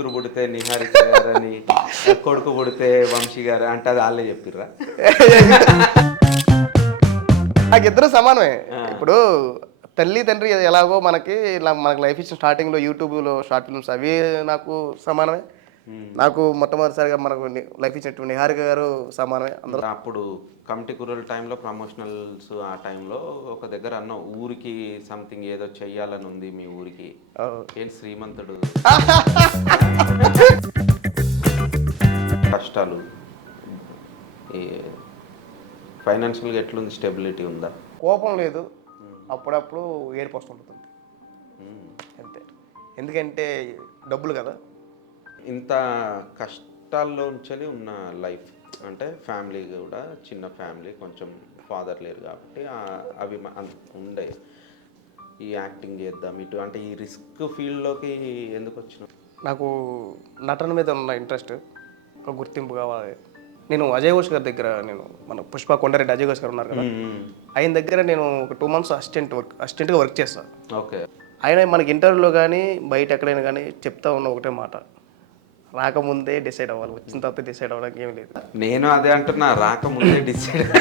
కూతురు పుడితే నిహారిక గారని, కొడుకు పుడితే వంశీ గారు అంటే అది వాళ్ళే చెప్పిర్రా? నాకు ఇద్దరు సమానమే. ఇప్పుడు తల్లి తండ్రి ఎలాగో మనకి ఇలా మనకి లైఫ్ ఇచ్చిన స్టార్టింగ్లో యూట్యూబ్లో షార్ట్ ఫిల్మ్స్ అవి నాకు సమానమే. నాకు మొట్టమొదటిసారిగా మనకు లైఫ్ ఇచ్చినటువంటి నిహారిక గారు సమానమే. అందరూ అప్పుడు కమిటీ కుర్రల టైంలో ప్రమోషనల్స్ ఆ టైంలో ఒక దగ్గర అన్నావు ఊరికి సంథింగ్ ఏదో చెయ్యాలని ఉంది మీ ఊరికి. ఏంటి శ్రీమంతుడు కష్టాలు ఈ ఫైనాన్షియల్గా ఎట్లుంది, స్టెబిలిటీ ఉందా? కోపం లేదు, అప్పుడప్పుడు ఏడుపు వస్తుంటుంది అంతే. ఎందుకంటే డబ్బులు కదా. ఇంత కష్టాల్లో ఉంచాలి ఉన్న లైఫ్ అంటే ఫ్యామిలీ కూడా చిన్న ఫ్యామిలీ, కొంచెం ఫాదర్ లేరు కాబట్టి అవి ఉండే ఈ యాక్టింగ్ చేద్దాం ఇటు అంటే ఈ రిస్క్ ఫీల్డ్లోకి ఎందుకు వచ్చినావు? నాకు నటన మీద ఉన్న ఇంట్రెస్ట్, ఒక గుర్తింపు కావాలి. నేను అజయ్ ఘోష్ గారి దగ్గర, నేను మన పుష్ప కొండారెడ్డి అజయ్ ఘోష్ గారు ఉన్నారు కదా, ఆయన దగ్గర నేను ఒక 2 months అసిస్టెంట్గా వర్క్ చేస్తాను. ఓకే. ఆయన మనకి ఇంటర్వ్యూలో కానీ బయట ఎక్కడైనా కానీ చెప్తా ఉన్న ఒకటే మాట, రాకముందే డిసైడ్ అవ్వాలి, వచ్చిన తర్వాత డిసైడ్ అవ్వడానికి ఏమి లేదు. నేను అదే అంటున్నా, రాకముందే డిసైడ్